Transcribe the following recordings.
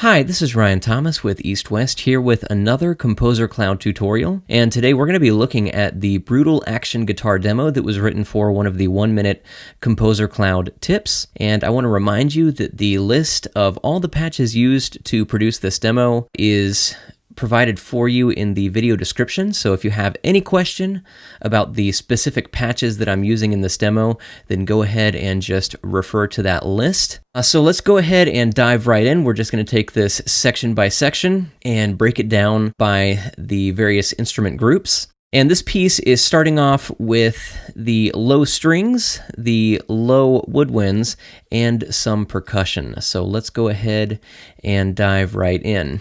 Hi, this is Ryan Thomas with East West here with another Composer Cloud tutorial, and today we're going to be looking at the Brutal Action Guitar demo that was written for one of the 1-minute Composer Cloud tips. And I want to remind you that the list of all the patches used to produce this demo is provided for you in the video description. So if you have any question about the specific patches that I'm using in this demo, then go ahead and just refer to that list. So let's go ahead and dive right in. We're just going to take this section by section and break it down by the various instrument groups. And this piece is starting off with the low strings, the low woodwinds, and some percussion. So let's go ahead and dive right in.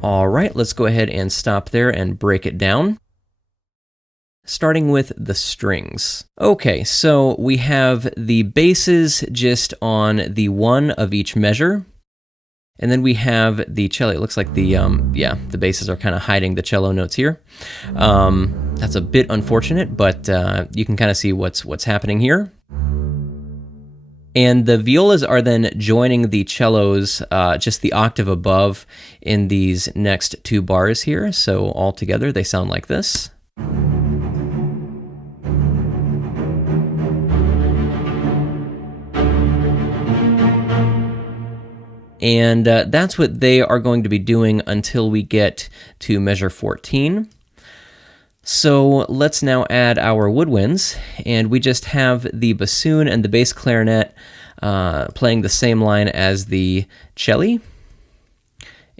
All right, let's go ahead and stop there and break it down. Starting with the strings. Okay, so we have the basses just on the one of each measure. And then we have the cello. It looks like the basses are kind of hiding the cello notes here. That's a bit unfortunate, but you can kind of see what's happening here. And the violas are then joining the cellos just the octave above in these next two bars here. So all together they sound like this. And that's what they are going to be doing until we get to measure 14. So let's now add our woodwinds, and we just have the bassoon and the bass clarinet playing the same line as the cello,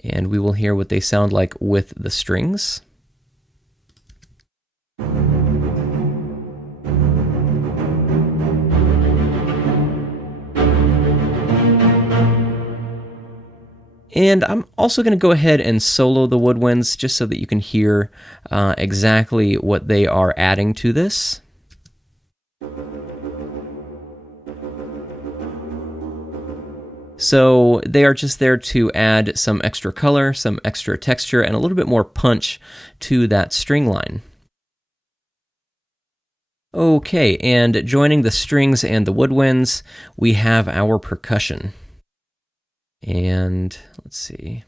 and we will hear what they sound like with the strings. And I'm also going to go ahead and solo the woodwinds just so that you can hear exactly what they are adding to this. So they are just there to add some extra color, some extra texture, and a little bit more punch to that string line. Okay, and joining the strings and the woodwinds, we have our percussion. And let's see.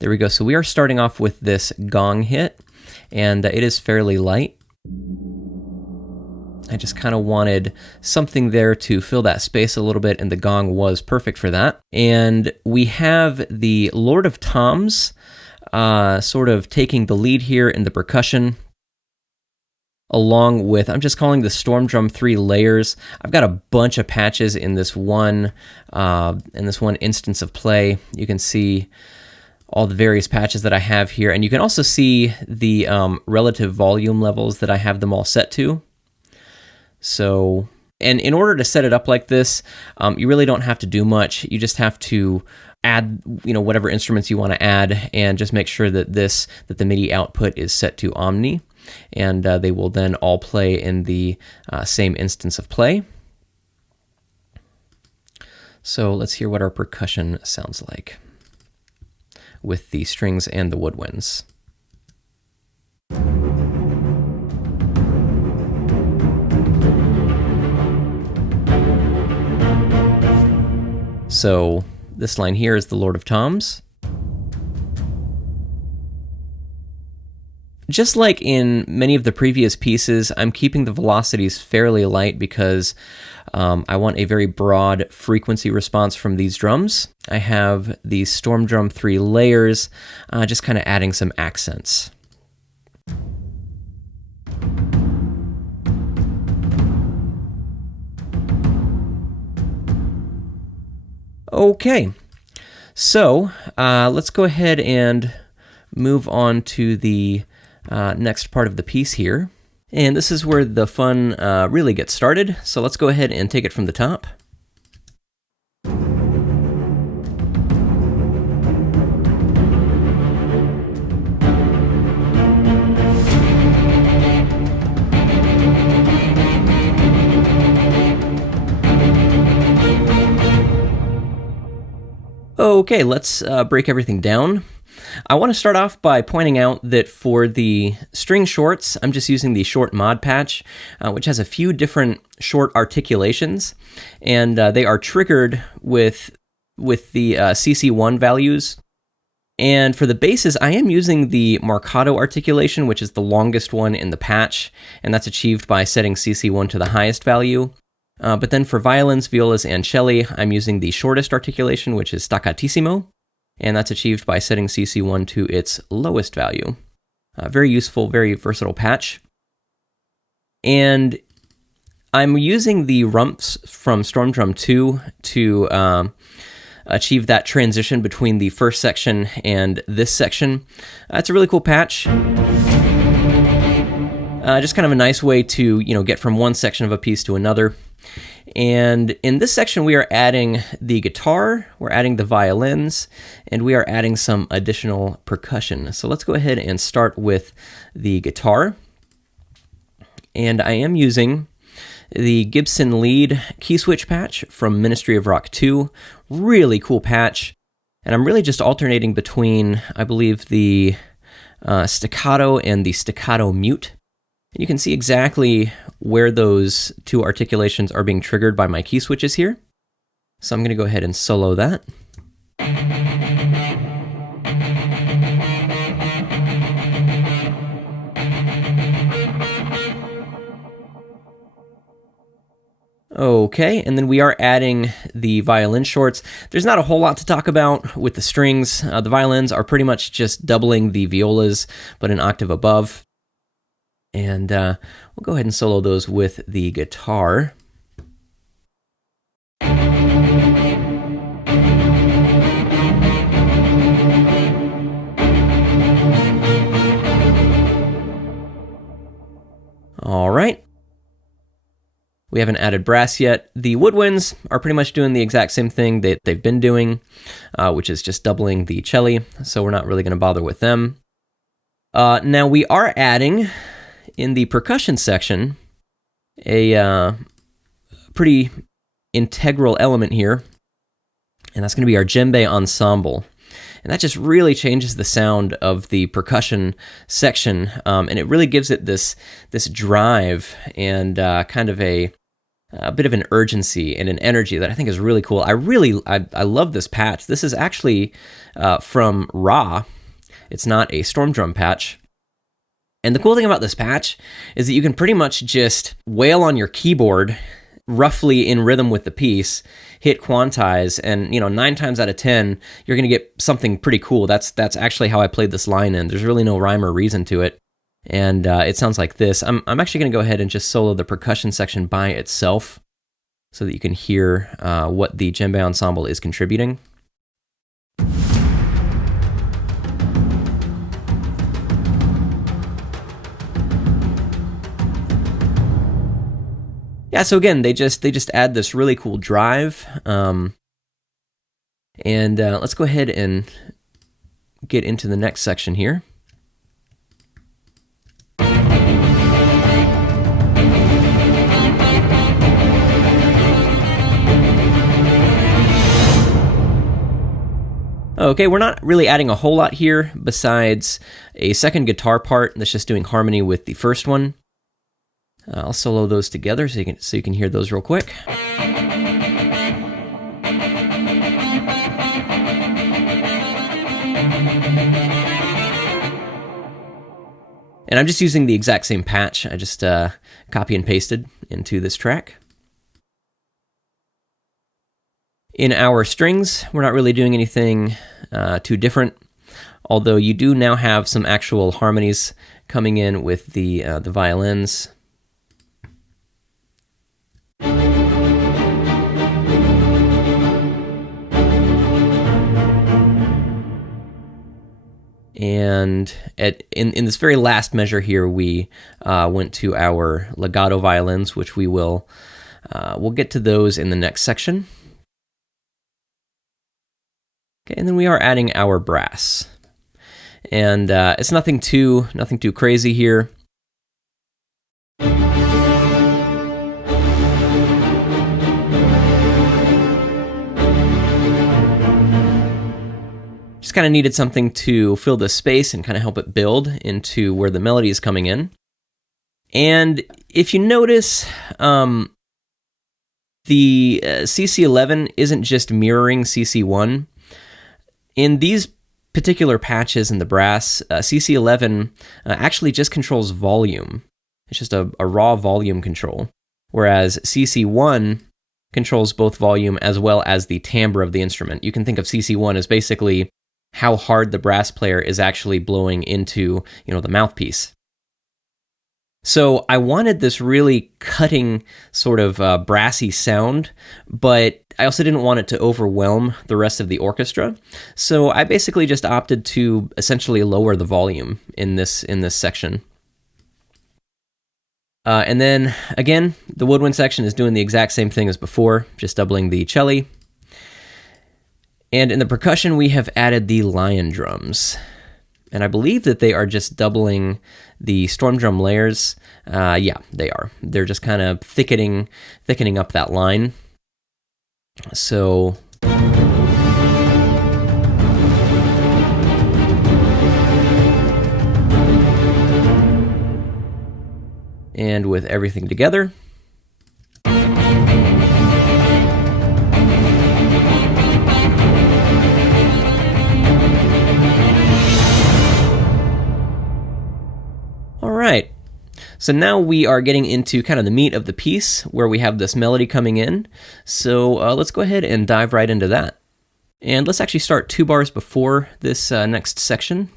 There we go. So we are starting off with this gong hit, and it is fairly light. I just kind of wanted something there to fill that space a little bit, and the gong was perfect for that. And we have the Lord of Toms sort of taking the lead here in the percussion, along with, I'm just calling the Storm Drum 3 layers. I've got a bunch of patches in this one instance of play. You can see all the various patches that I have here, and you can also see the relative volume levels that I have them all set to. So, and in order to set it up like this, you really don't have to do much. You just have to add, whatever instruments you want to add, and just make sure that the MIDI output is set to Omni. And they will then all play in the same instance of play. So let's hear what our percussion sounds like with the strings and the woodwinds. So this line here is the Lord of Toms. Just like in many of the previous pieces, I'm keeping the velocities fairly light because I want a very broad frequency response from these drums. I have the Storm Drum 3 layers, just kind of adding some accents. Okay, so let's go ahead and move on to the next part of the piece here. And this is where the fun really gets started. So let's go ahead and take it from the top. Okay, let's break everything down. I want to start off by pointing out that for the string shorts, I'm just using the short mod patch, which has a few different short articulations, and they are triggered with the CC1 values. And for the basses, I am using the Marcato articulation, which is the longest one in the patch, and that's achieved by setting CC1 to the highest value. But then for violins, violas, and celli, I'm using the shortest articulation, which is staccatissimo, and that's achieved by setting CC1 to its lowest value. Very useful, very versatile patch. And I'm using the rumps from Storm Drum 2 to achieve that transition between the first section and this section. It's a really cool patch. Just kind of a nice way to, get from one section of a piece to another. And in this section, we are adding the guitar, we're adding the violins, and we are adding some additional percussion. So let's go ahead and start with the guitar. And I am using the Gibson Lead key switch patch from Ministry of Rock 2. Really cool patch. And I'm really just alternating between, I believe, the staccato and the staccato mute. And you can see exactly where those two articulations are being triggered by my key switches here. So I'm going to go ahead and solo that. Okay, and then we are adding the violin shorts. There's not a whole lot to talk about with the strings. The violins are pretty much just doubling the violas, but an octave above. And we'll go ahead and solo those with the guitar. All right. We haven't added brass yet. The woodwinds are pretty much doing the exact same thing that they've been doing, which is just doubling the celli, so we're not really going to bother with them. Now we are adding, in the percussion section, a pretty integral element here, and that's going to be our djembe ensemble. And that just really changes the sound of the percussion section, and it really gives it this drive and kind of a bit of an urgency and an energy that I think is really cool. I love this patch. This is actually from Ra. It's not a Storm Drum patch. And the cool thing about this patch is that you can pretty much just wail on your keyboard roughly in rhythm with the piece, hit quantize, and 9 times out of 10 you're going to get something pretty cool. That's actually how I played this line in. There's really no rhyme or reason to it, and it sounds like this. I'm actually going to go ahead and just solo the percussion section by itself so that you can hear what the djembe ensemble is contributing. Yeah, so again, they just add this really cool drive, and let's go ahead and get into the next section here. Okay, we're not really adding a whole lot here besides a second guitar part that's just doing harmony with the first one. I'll solo those together so you can hear those real quick. And I'm just using the exact same patch. I just copy and pasted into this track. In our strings, we're not really doing anything too different, although you do now have some actual harmonies coming in with the violins. And in this very last measure here, we went to our legato violins, which we'll get to those in the next section. Okay, and then we are adding our brass, and it's nothing too crazy here. Just kind kind of needed something to fill the space and kind of help it build into where the melody is coming in. And if you notice, the CC11 isn't just mirroring CC1. In these particular patches in the brass, CC11 actually just controls volume. It's just a raw volume control, whereas CC1 controls both volume as well as the timbre of the instrument. You can think of CC1 as basically how hard the brass player is actually blowing into, the mouthpiece. So I wanted this really cutting sort of brassy sound, but I also didn't want it to overwhelm the rest of the orchestra. So I basically just opted to essentially lower the volume in this section. And then, again, the woodwind section is doing the exact same thing as before, just doubling the cello. And in the percussion, we have added the lion drums. And I believe that they are just doubling the storm drum layers. Yeah, they are. They're just kind of thickening up that line. So... and with everything together. All right. So now we are getting into kind of the meat of the piece where we have this melody coming in. So let's go ahead and dive right into that. And let's actually start 2 bars before this next section.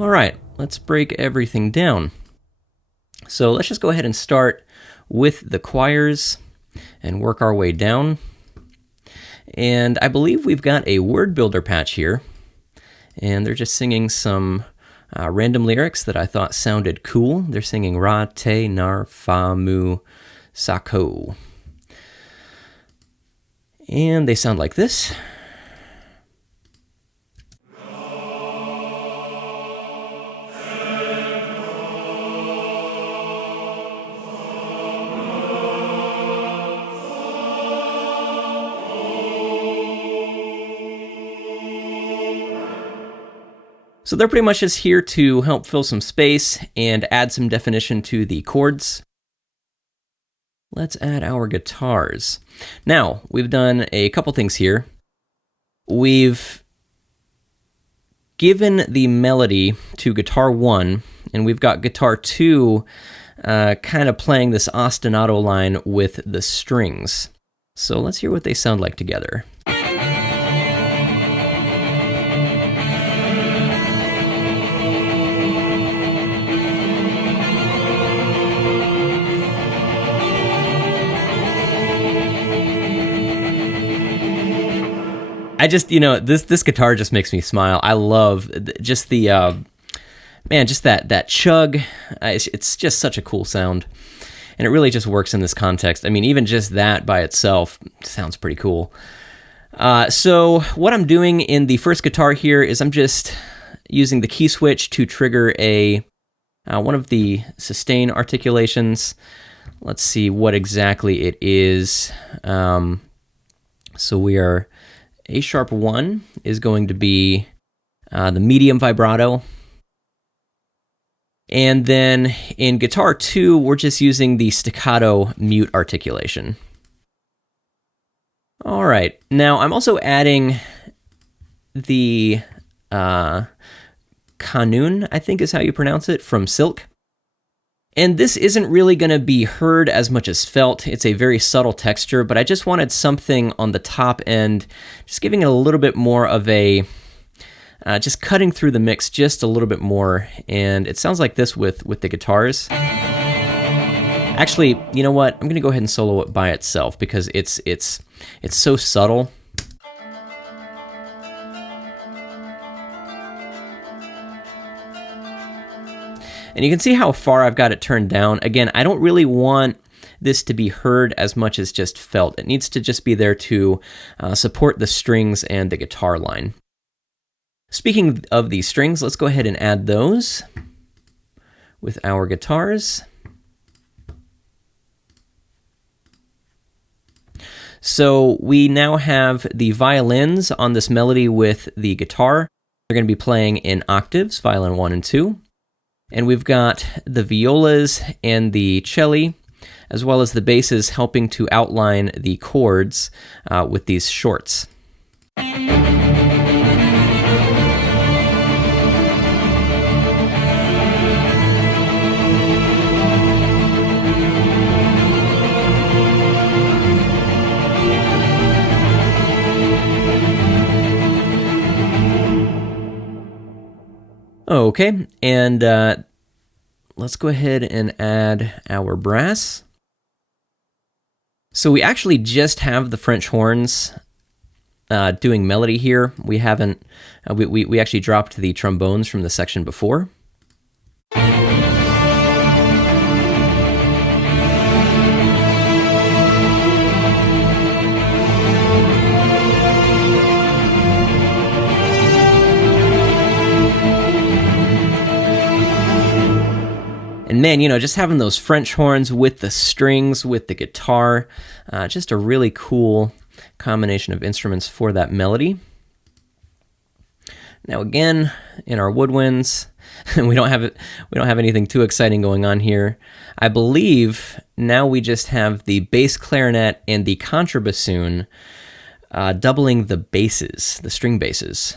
All right, let's break everything down. So let's just go ahead and start with the choirs and work our way down. And I believe we've got a word builder patch here, and they're just singing some random lyrics that I thought sounded cool. They're singing Ra, Te, Nar, Fa, Mu, Sako. And they sound like this. So they're pretty much just here to help fill some space and add some definition to the chords. Let's add our guitars. Now, we've done a couple things here. We've given the melody to guitar 1, and we've got guitar 2 kind of playing this ostinato line with the strings. So let's hear what they sound like together. I just, this guitar just makes me smile. I love just the, just that chug. It's just such a cool sound. And it really just works in this context. I mean, even just that by itself sounds pretty cool. So what I'm doing in the first guitar here is I'm just using the key switch to trigger one of the sustain articulations. Let's see what exactly it is. So we are... A sharp 1 is going to be the medium vibrato. And then in guitar 2, we're just using the staccato mute articulation. All right, now I'm also adding the kanun, I think is how you pronounce it, from Silk. And this isn't really going to be heard as much as felt. It's a very subtle texture, but I just wanted something on the top end, just giving it a little bit more of a, just cutting through the mix just a little bit more. And it sounds like this with the guitars. Actually, you know what? I'm going to go ahead and solo it by itself because it's so subtle. And you can see how far I've got it turned down. Again, I don't really want this to be heard as much as just felt. It needs to just be there to support the strings and the guitar line. Speaking of these strings, let's go ahead and add those with our guitars. So we now have the violins on this melody with the guitar. They're going to be playing in octaves, violin 1 and 2. And we've got the violas and the celli, as well as the basses helping to outline the chords with these shorts. Okay, and let's go ahead and add our brass. So we actually just have the French horns doing melody here. We haven't, we actually dropped the trombones from the section before. And man, you know, just having those French horns with the strings, with the guitar, just a really cool combination of instruments for that melody. Now again, in our woodwinds, we don't have anything too exciting going on here. I believe now we just have the bass clarinet and the contrabassoon doubling the basses, the string basses.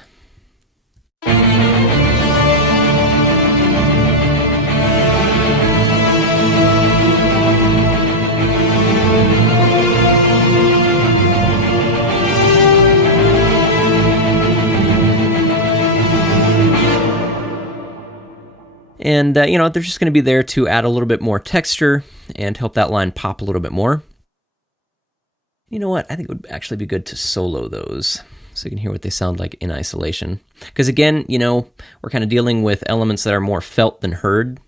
And, you know, they're just going to be there to add a little bit more texture and help that line pop a little bit more. You know what? I think it would actually be good to solo those so you can hear what they sound like in isolation. Because again, you know, we're kind of dealing with elements that are more felt than heard.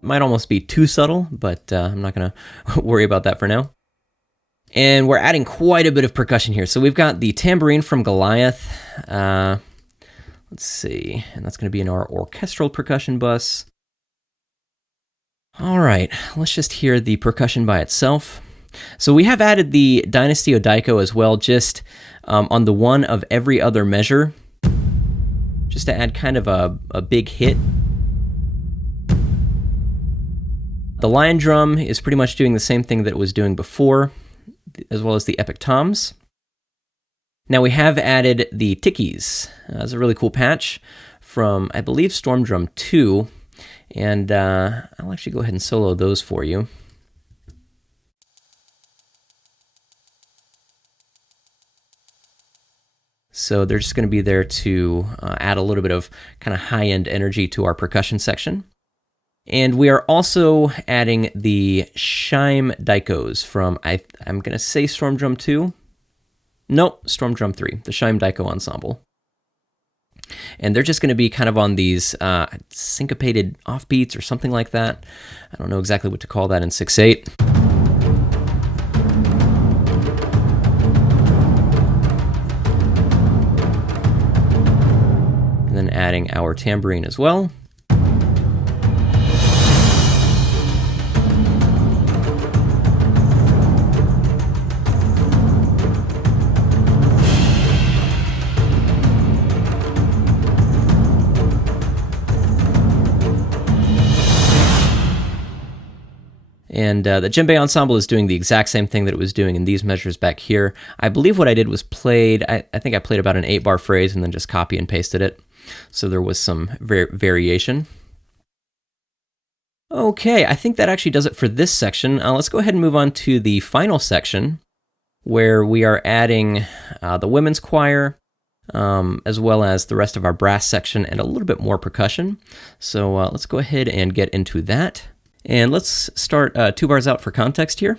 Might almost be too subtle, but I'm not going to worry about that for now. And we're adding quite a bit of percussion here. So we've got the tambourine from Goliath. Let's see. And that's going to be in our orchestral percussion bus. All right, let's just hear the percussion by itself. So we have added the Dynasty Odaiko as well, just on the one of every other measure, just to add kind of a big hit. The lion drum is pretty much doing the same thing that it was doing before, as well as the epic toms. Now we have added the tickies. It's a really cool patch from, I believe, Storm Drum 2, and I'll actually go ahead and solo those for you. So they're just going to be there to add a little bit of kind of high-end energy to our percussion section. And we are also adding the Shime Daikos from, I'm going to say Storm Drum 2. Nope, Storm Drum 3, the Shime Daiko Ensemble. And they're just going to be kind of on these syncopated offbeats or something like that. I don't know exactly what to call that in 6/8. And then adding our tambourine as well. And the djembe ensemble is doing the exact same thing that it was doing in these measures back here. I believe what I did was I think I played about an 8-bar phrase and then just copy and pasted it. So there was some variation. Okay, I think that actually does it for this section. Let's go ahead and move on to the final section, where we are adding the women's choir, as well as the rest of our brass section and a little bit more percussion. So let's go ahead and get into that. And let's start 2 bars out for context here.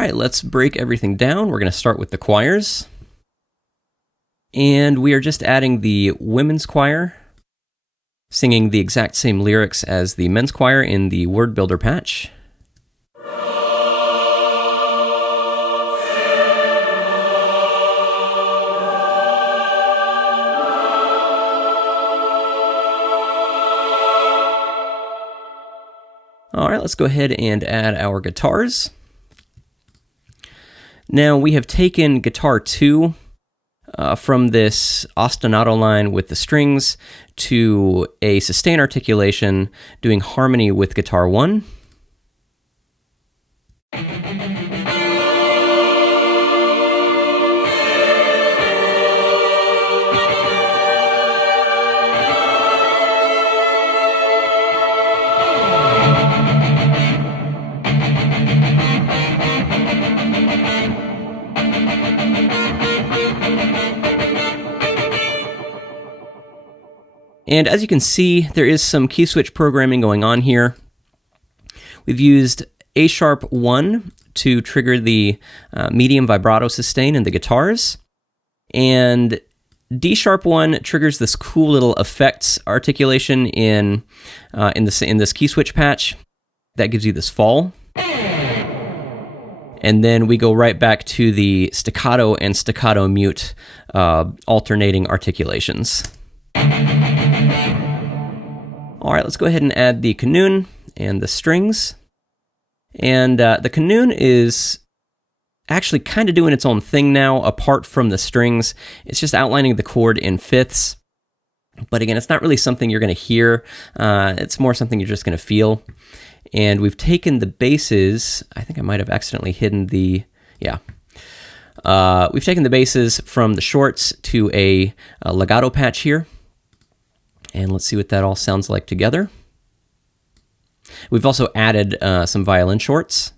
right, let's break everything down. We're going to start with the choirs. And we are just adding the women's choir, singing the exact same lyrics as the men's choir in the word builder patch. All right, let's go ahead and add our guitars. Now we have taken guitar 2 from this ostinato line with the strings to a sustain articulation doing harmony with guitar 1. And as you can see, there is some key switch programming going on here. We've used A sharp 1 to trigger the medium vibrato sustain in the guitars, and D sharp 1 triggers this cool little effects articulation in this key switch patch that gives you this fall. And then we go right back to the staccato and staccato mute alternating articulations. All right, let's go ahead and add the kanun and the strings. And the kanun is actually kind of doing its own thing now, apart from the strings. It's just outlining the chord in fifths. But again, it's not really something you're going to hear. It's more something you're just going to feel. And we've taken the basses. I think I might have accidentally hidden the... Yeah. We've taken the basses from the shorts to a legato patch here. And let's see what that all sounds like together. We've also added some violin shorts.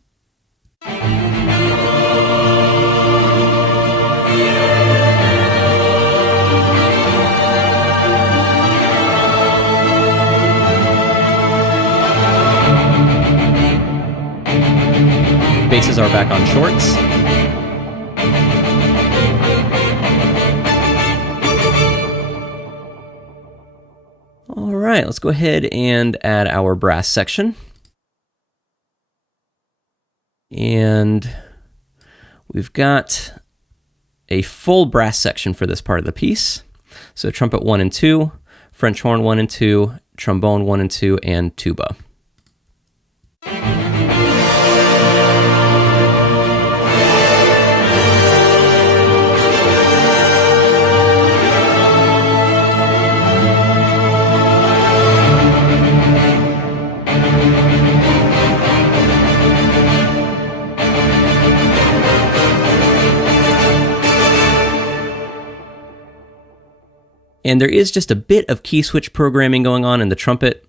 Basses are back on shorts. All right, let's go ahead and add our brass section. And we've got a full brass section for this part of the piece. So trumpet 1 and 2, French horn 1 and 2, trombone 1 and 2, and tuba. And there is just a bit of key switch programming going on in the trumpet.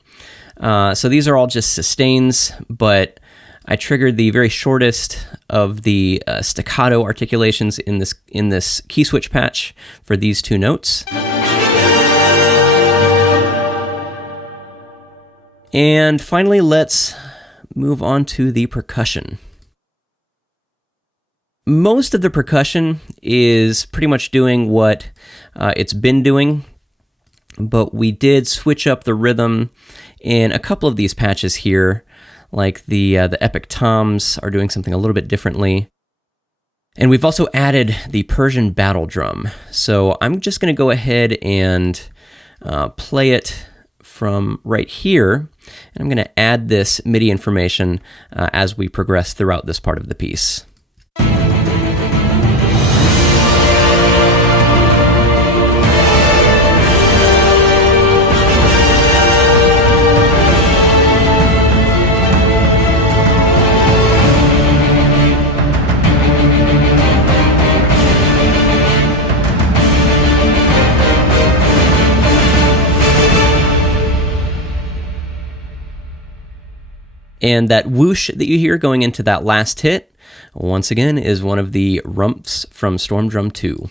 So these are all just sustains, but I triggered the very shortest of the staccato articulations in this key switch patch for these two notes. And finally, let's move on to the percussion. Most of the percussion is pretty much doing what it's been doing, but we did switch up the rhythm in a couple of these patches here, like the epic toms are doing something a little bit differently. And we've also added the Persian battle drum. So I'm just going to go ahead and play it from right here, and I'm going to add this MIDI information as we progress throughout this part of the piece. And that whoosh that you hear going into that last hit, once again, is one of the rumps from Storm Drum 2.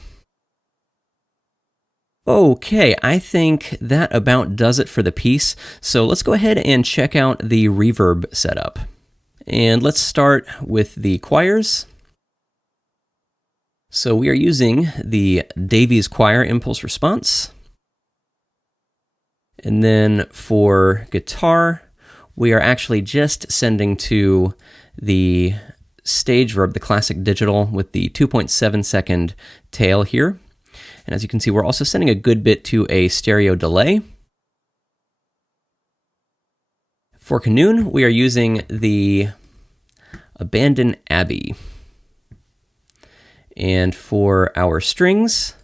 Okay, I think that about does it for the piece. So let's go ahead and check out the reverb setup. And let's start with the choirs. So we are using the Davies Choir impulse response. And then for guitar, we are actually just sending to the stage verb, the classic digital, with the 2.7 second tail here. And as you can see, we're also sending a good bit to a stereo delay. For Qanun, we are using the Abandon Abbey. And for our strings,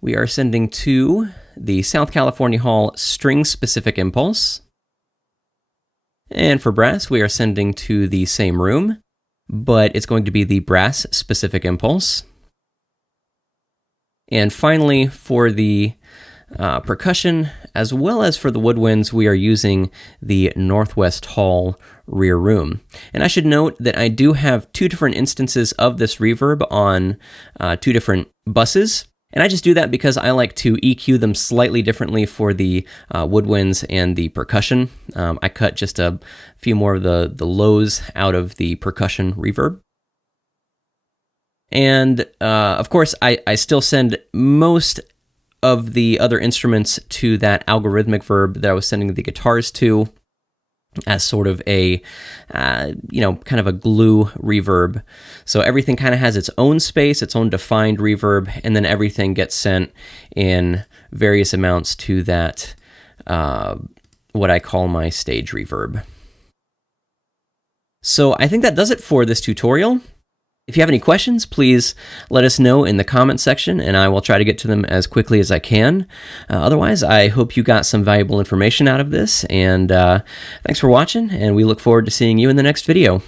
we are sending to the South California Hall string-specific impulse. And for brass, we are sending to the same room, but it's going to be the brass-specific impulse. And finally, for the percussion, as well as for the woodwinds, we are using the Northwest Hall rear room. And I should note that I do have two different instances of this reverb on two different buses. And I just do that because I like to EQ them slightly differently for the woodwinds and the percussion. I cut just a few more of the lows out of the percussion reverb. And of course, I still send most of the other instruments to that algorithmic verb that I was sending the guitars to as sort of a, kind of a glue reverb. So everything kind of has its own space, its own defined reverb, and then everything gets sent in various amounts to that, what I call my stage reverb. So I think that does it for this tutorial. If you have any questions, please let us know in the comment section, and I will try to get to them as quickly as I can. Otherwise, I hope you got some valuable information out of this, and thanks for watching, and we look forward to seeing you in the next video.